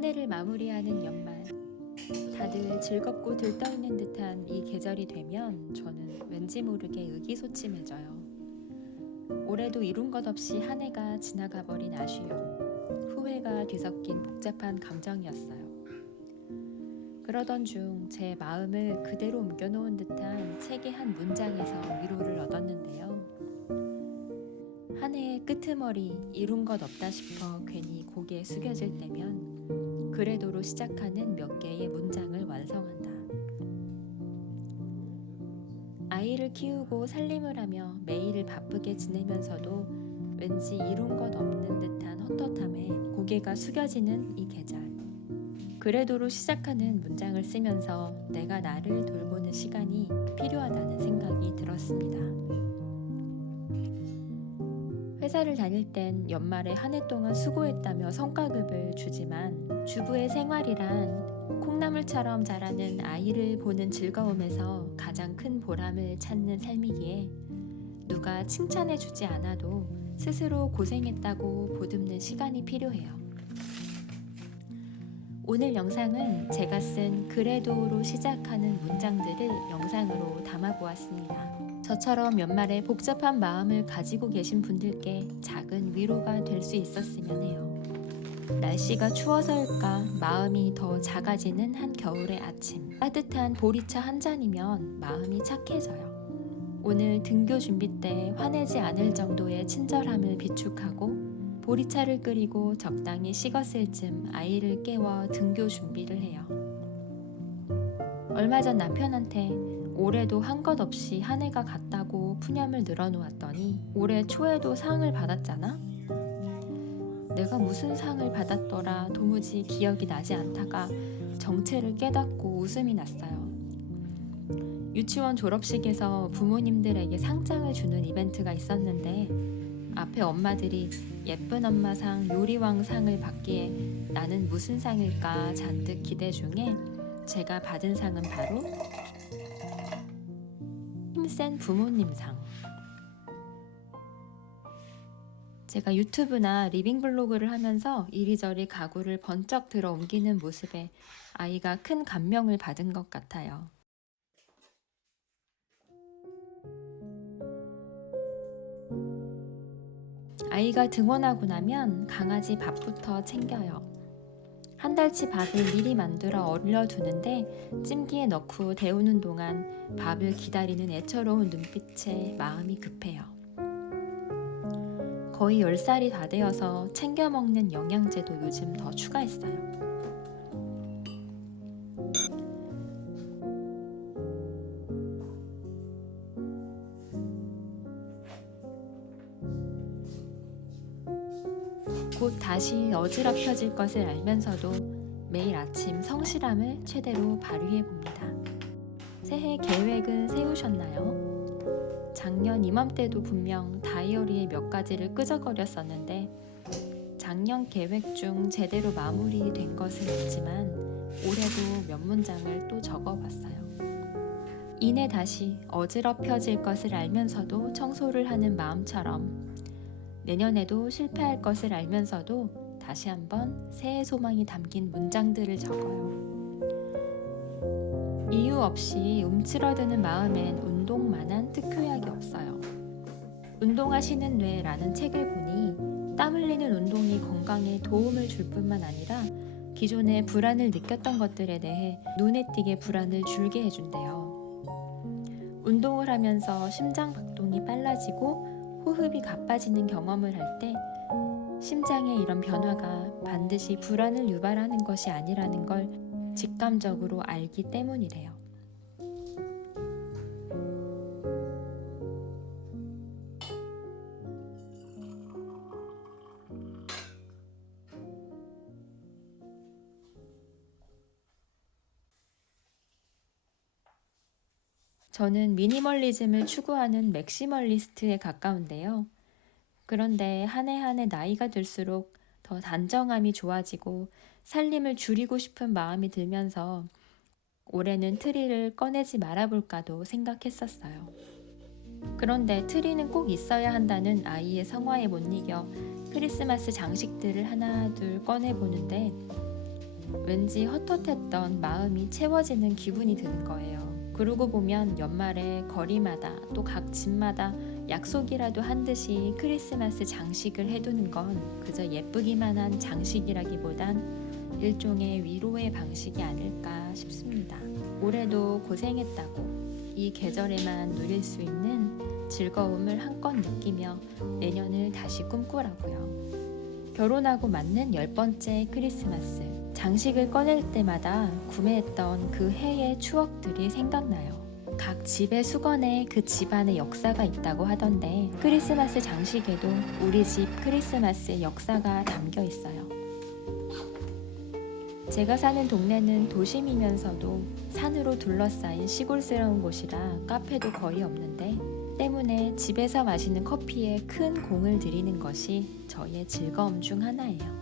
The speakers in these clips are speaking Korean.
한 해를 마무리하는 연말. 다들 즐겁고 들떠있는 듯한 이 계절이 되면 저는 왠지 모르게 의기소침해져요. 올해도 이룬 것 없이 한 해가 지나가 버린 아쉬움, 후회가 뒤섞인 복잡한 감정이었어요. 그러던 중 제 마음을 그대로 옮겨놓은 듯한 책의 한 문장에서 위로를 얻었는데요. 한 해의 끄트머리 이룬 것 없다 싶어 괜히 고개 숙여질 때면 그래도로 시작하는 몇 개의 문장을 완성한다. 아이를 키우고 살림을 하며 매일을 바쁘게 지내면서도 왠지 이룬 것 없는 듯한 헛헛함에 고개가 숙여지는 이 계절. 그래도로 시작하는 문장을 쓰면서 내가 나를 돌보는 시간이 필요하다는 생각이 들었습니다. 회사를 다닐 땐 연말에 한 해 동안 수고했다며 성과급을 주지만 주부의 생활이란 콩나물처럼 자라는 아이를 보는 즐거움에서 가장 큰 보람을 찾는 삶이기에 누가 칭찬해주지 않아도 스스로 고생했다고 보듬는 시간이 필요해요. 오늘 영상은 제가 쓴 그래도로 시작하는 문장들을 영상으로 담아보았습니다. 저처럼 연말에 복잡한 마음을 가지고 계신 분들께 작은 위로가 될 수 있었으면 해요. 날씨가 추워서일까 마음이 더 작아지는 한겨울의 아침. 따뜻한 보리차 한 잔이면 마음이 착해져요. 오늘 등교 준비 때 화내지 않을 정도의 친절함을 비축하고 보리차를 끓이고 적당히 식었을 즈음 아이를 깨워 등교 준비를 해요. 얼마 전 남편한테 올해도 한 것 없이 한 해가 갔다고 푸념을 늘어놓았더니 올해 초에도 상을 받았잖아? 내가 무슨 상을 받았더라 도무지 기억이 나지 않다가 정체를 깨닫고 웃음이 났어요. 유치원 졸업식에서 부모님들에게 상장을 주는 이벤트가 있었는데 앞에 엄마들이 예쁜 엄마상 요리왕상을 받기에 나는 무슨 상일까 잔뜩 기대 중에 제가 받은 상은 바로 힘센 부모님상. 제가 유튜브나 리빙 블로그를 하면서 이리저리 가구를 번쩍 들어 옮기는 모습에 아이가 큰 감명을 받은 것 같아요. 아이가 등원하고 나면 강아지 밥부터 챙겨요. 한 달치 밥을 미리 만들어 얼려두는데 찜기에 넣고 데우는 동안 밥을 기다리는 애처로운 눈빛에 마음이 급해요. 거의 10살이 다 되어서 챙겨 먹는 영양제도 요즘 더 추가했어요. 곧 다시 어지럽혀질 것을 알면서도 매일 아침 성실함을 최대로 발휘해봅니다. 새해 계획은 세우셨나요? 작년 이맘때도 분명 다이어리에 몇 가지를 끄적거렸었는데 작년 계획 중 제대로 마무리된 것은 없지만 올해도 몇 문장을 또 적어봤어요. 이내 다시 어지럽혀질 것을 알면서도 청소를 하는 마음처럼 내년에도 실패할 것을 알면서도 다시 한번 새해 소망이 담긴 문장들을 적어요. 이유 없이 움츠러드는 마음엔 운동만한 특효약이 없어요. 운동하시는 뇌라는 책을 보니 땀 흘리는 운동이 건강에 도움을 줄 뿐만 아니라 기존에 불안을 느꼈던 것들에 대해 눈에 띄게 불안을 줄게 해준대요. 운동을 하면서 심장 박동이 빨라지고 호흡이 가빠지는 경험을 할 때 심장의 이런 변화가 반드시 불안을 유발하는 것이 아니라는 걸 직감적으로 알기 때문이래요. 저는 미니멀리즘을 추구하는 맥시멀리스트에 가까운데요. 그런데 한 해 한 해 나이가 들수록 더 단정함이 좋아지고 살림을 줄이고 싶은 마음이 들면서 올해는 트리를 꺼내지 말아볼까도 생각했었어요. 그런데 트리는 꼭 있어야 한다는 아이의 성화에 못 이겨 크리스마스 장식들을 하나 둘 꺼내보는데 왠지 헛헛했던 마음이 채워지는 기분이 드는 거예요. 그러고 보면 연말에 거리마다 또 각 집마다 약속이라도 한 듯이 크리스마스 장식을 해두는 건 그저 예쁘기만 한 장식이라기보단 일종의 위로의 방식이 아닐까 싶습니다. 올해도 고생했다고 이 계절에만 누릴 수 있는 즐거움을 한껏 느끼며 내년을 다시 꿈꾸라고요. 결혼하고 맞는 10번째 크리스마스, 장식을 꺼낼 때마다 구매했던 그 해의 추억들이 생각나요. 각 집의 수건에 그 집안의 역사가 있다고 하던데 크리스마스 장식에도 우리 집 크리스마스의 역사가 담겨 있어요. 제가 사는 동네는 도심이면서도 산으로 둘러싸인 시골스러운 곳이라 카페도 거의 없는데 때문에 집에서 마시는 커피에 큰 공을 들이는 것이 저의 즐거움 중 하나예요.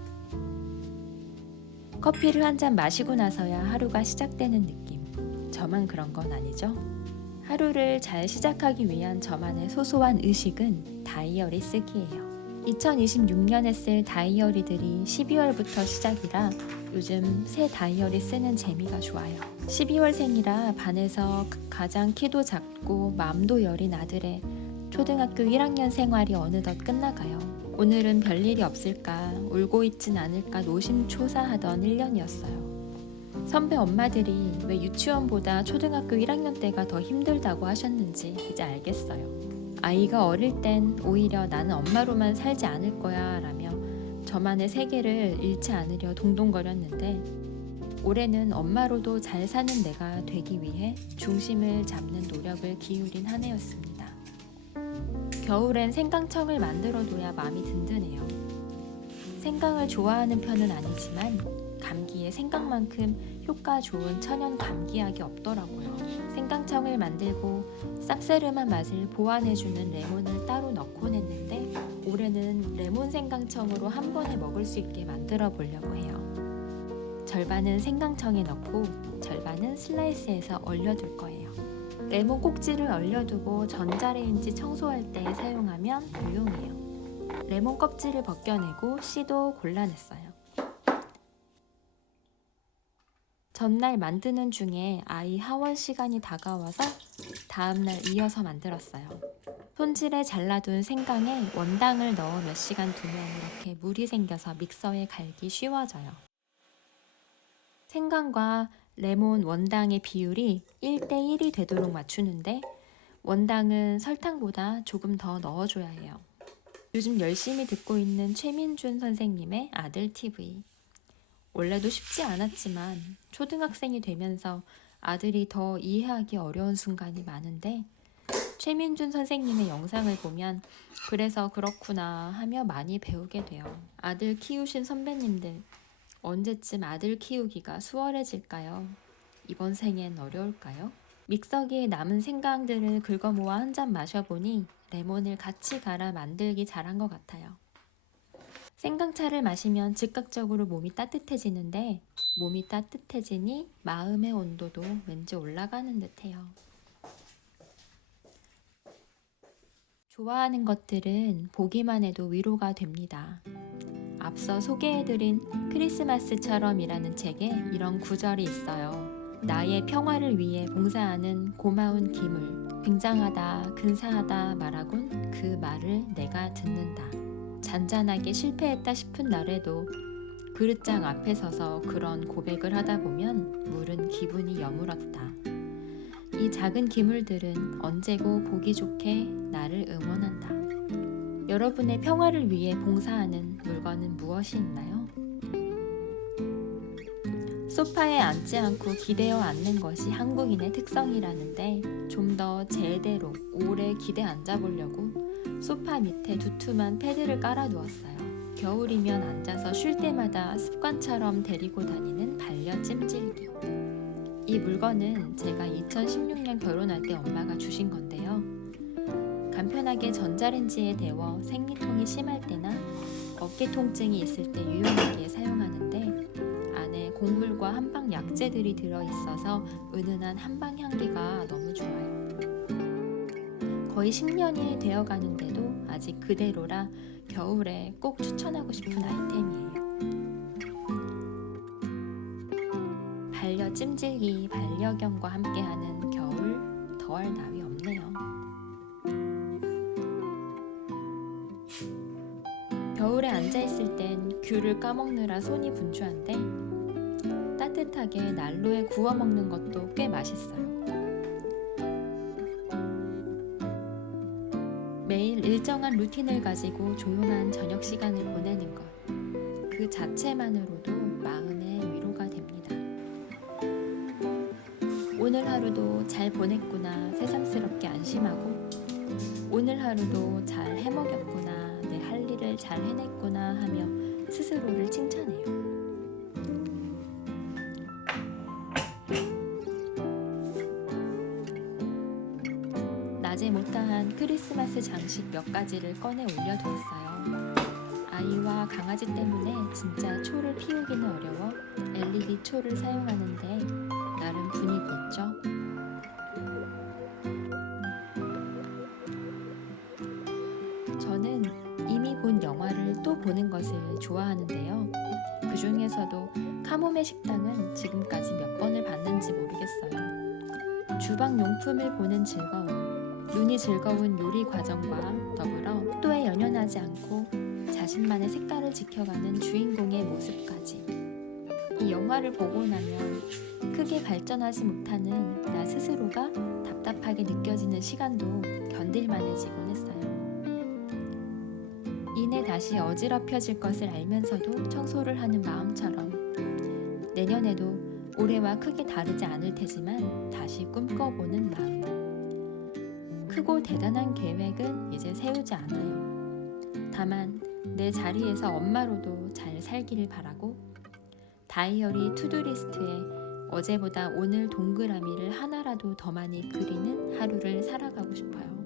커피를 한 잔 마시고 나서야 하루가 시작되는 느낌. 저만 그런 건 아니죠? 하루를 잘 시작하기 위한 저만의 소소한 의식은 다이어리 쓰기예요. 2026년에 쓸 다이어리들이 12월부터 시작이라 요즘 새 다이어리 쓰는 재미가 좋아요. 12월생이라 반에서 가장 키도 작고 마음도 여린 아들의 초등학교 1학년 생활이 어느덧 끝나가요. 오늘은 별일이 없을까, 울고 있진 않을까 노심초사하던 1년이었어요. 선배 엄마들이 왜 유치원보다 초등학교 1학년 때가 더 힘들다고 하셨는지 이제 알겠어요. 아이가 어릴 땐 오히려 나는 엄마로만 살지 않을 거야 라며 저만의 세계를 잃지 않으려 동동거렸는데 올해는 엄마로도 잘 사는 내가 되기 위해 중심을 잡는 노력을 기울인 한 해였습니다. 겨울엔 생강청을 만들어둬야 마음이 든든해요. 생강을 좋아하는 편은 아니지만 감기에 생강만큼 효과 좋은 천연 감기약이 없더라고요. 생강청을 만들고 쌉싸름한 맛을 보완해주는 레몬을 따로 넣곤 했는데 올해는 레몬 생강청으로 한 번에 먹을 수 있게 만들어 보려고 해요. 절반은 생강청에 넣고 절반은 슬라이스해서 얼려둘 거예요. 레몬 꼭지를 얼려두고 전자레인지 청소할 때 사용하면 유용해요. 레몬 껍질을 벗겨내고 씨도 골라냈어요. 전날 만드는 중에 아이 하원 시간이 다가와서 다음날 이어서 만들었어요. 손질해 잘라둔 생강에 원당을 넣어 몇 시간 두면 이렇게 물이 생겨서 믹서에 갈기 쉬워져요. 생강과 레몬, 원당의 비율이 1대1이 되도록 맞추는데 원당은 설탕보다 조금 더 넣어줘야 해요. 요즘 열심히 듣고 있는 최민준 선생님의 아들 TV. 원래도 쉽지 않았지만 초등학생이 되면서 아들이 더 이해하기 어려운 순간이 많은데 최민준 선생님의 영상을 보면 그래서 그렇구나 하며 많이 배우게 돼요. 아들 키우신 선배님들, 언제쯤 아들 키우기가 수월해질까요? 이번 생엔 어려울까요? 믹서기에 남은 생강들을 긁어 모아 한 잔 마셔보니 레몬을 같이 갈아 만들기 잘한 것 같아요. 생강차를 마시면 즉각적으로 몸이 따뜻해지는데 몸이 따뜻해지니 마음의 온도도 왠지 올라가는 듯해요. 좋아하는 것들은 보기만 해도 위로가 됩니다. 앞서 소개해드린 크리스마스처럼이라는 책에 이런 구절이 있어요. 나의 평화를 위해 봉사하는 고마운 기물, 굉장하다, 근사하다 말하곤 그 말을 내가 듣는다. 잔잔하게 실패했다 싶은 날에도 그릇장 앞에 서서 그런 고백을 하다 보면 물은 기분이 여물었다. 이 작은 기물들은 언제고 보기 좋게 나를 응원한다. 여러분의 평화를 위해 봉사하는 물건은 무엇이 있나요? 소파에 앉지 않고 기대어 앉는 것이 한국인의 특성이라는데 좀 더 제대로 오래 기대 앉아보려고 소파 밑에 두툼한 패드를 깔아두었어요. 겨울이면 앉아서 쉴 때마다 습관처럼 데리고 다니는 반려 찜질기. 이 물건은 제가 2016년 결혼할 때 엄마가 주신 건데요. 간편하게 전자레인지에 데워 생리통이 심할 때나 어깨 통증이 있을 때 유용하게 사용하는데 안에 곡물과 한방 약재들이 들어있어서 은은한 한방 향기가 너무 좋아요. 거의 10년이 되어가는데도 아직 그대로라 겨울에 꼭 추천하고 싶은 아이템이에요. 반려 찜질기 반려견과 함께하는 겨울 더할 나위 없네요. 겨울에 앉아있을 땐 귤을 까먹느라 손이 분주한데 따뜻하게 난로에 구워 먹는 것도 꽤 맛있어요. 매일 일정한 루틴을 가지고 조용한 저녁 시간을 보내는 것, 그 자체만으로도 마음의 위로가 됩니다. 오늘 하루도 잘 보냈구나 새삼스럽게 안심하고, 오늘 하루도 잘 해먹였구나, 내 할 일을 잘 해냈구나 하며 스스로를 칭찬해요. 낮에 못다한 크리스마스 장식 몇 가지를 꺼내 올려두었어요. 아이와 강아지 때문에 진짜 초를 피우기는 어려워 LED 초를 사용하는데 나름 분위기 있죠? 저는 이미 본 영화를 또 보는 것을 좋아하는데요. 그 중에서도 카모메 식당은 지금까지 몇 번을 봤는지 모르겠어요. 주방 용품을 보는 즐거움, 눈이 즐거운 요리 과정과 더불어 또에 연연하지 않고 자신만의 색깔을 지켜가는 주인공의 모습까지. 이 영화를 보고 나면 크게 발전하지 못하는 나 스스로가 답답하게 느껴지는 시간도 견딜만해지곤 했어요. 이내 다시 어지럽혀질 것을 알면서도 청소를 하는 마음처럼 내년에도 올해와 크게 다르지 않을 테지만 다시 꿈꿔보는 마음. 크고 대단한 계획은 이제 세우지 않아요. 다만 내 자리에서 엄마로도 잘 살기를 바라고, 다이어리 투두리스트에 어제보다 오늘 동그라미를 하나라도 더 많이 그리는 하루를 살아가고 싶어요.